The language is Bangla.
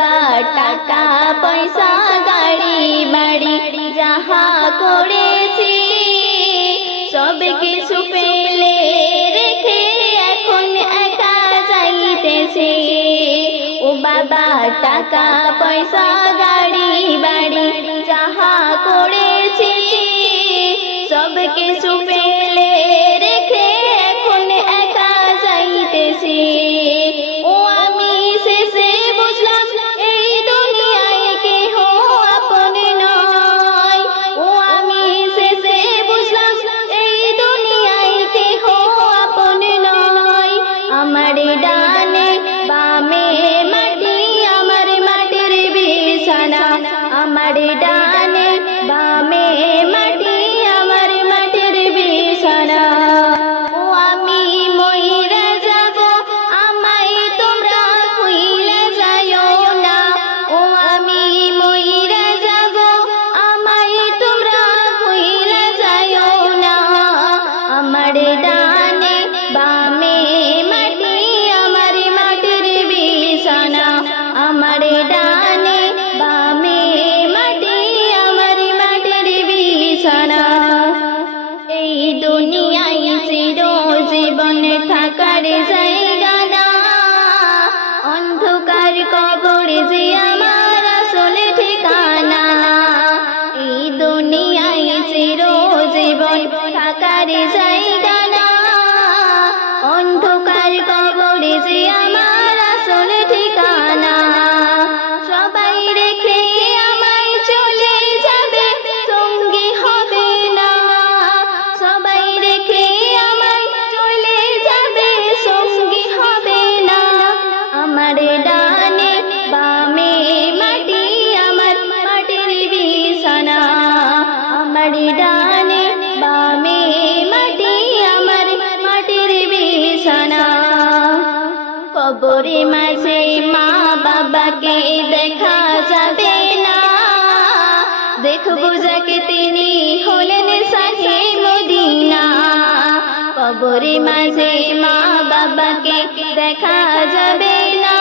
বাবা টাকা পয়সা গাড়ি বাড়ি যাহা করেছি সব কিছু ফেলে রেখে এখন একা যাইতেছি। ও বাবা টাকা পয়সা গাড়ি বাড়ি যাহা করেছি সব কিছু ফেলে রেখে এখন একা যাইতেছি। ও আমি শেষে বুঝলাম এই দুনিয়ায় কেহ আপন নয়। ও আমি শেষে বুঝলাম এই দুনিয়ায় কেহ আপন নয়। আমার ডানে বামে মাটি আমার মাটির বিছানা, আমার ডানে বামে মাটি আমার মাটির বিছানা। ও আমি মইরা যাব আমায় তোমরা ভুইলা যাইও না। ও আমি মইরা যাব আমায় তোমরা ভুইলা যাইও না। আমার ডানে বামে মাটি আমার মাটির বিছানা, আমার ডানে বামে মাটি আমার মাটির বিছানা। এই দুনিয়ায় চিরজীবন থাকার জায়গা না, অন্ধকার কবর যে আমার আসল ঠিকানা। এই দুনিয়ায় চিরজীবন থাকার জায়গা না, অন্ধকার কবর যে আমার আসল ঠিকানা। সবাই রেখে আমায় চলে যাবে সঙ্গী হবে না, সবাই রেখে আমায় চলে যাবে সঙ্গী হবে না। আমার ডানে বামে মাটি আমার মাটির বিছানা, আমার ডানে বামে মাটি আমার মাটির বিছানা। কবরে মাঝে মা বাবাকে দেখা যাবে না, দেখবো যাকে তিনি হলেন শাহে মদিনা। কবরে মাঝে মা বাবাকে দেখা যাবে না,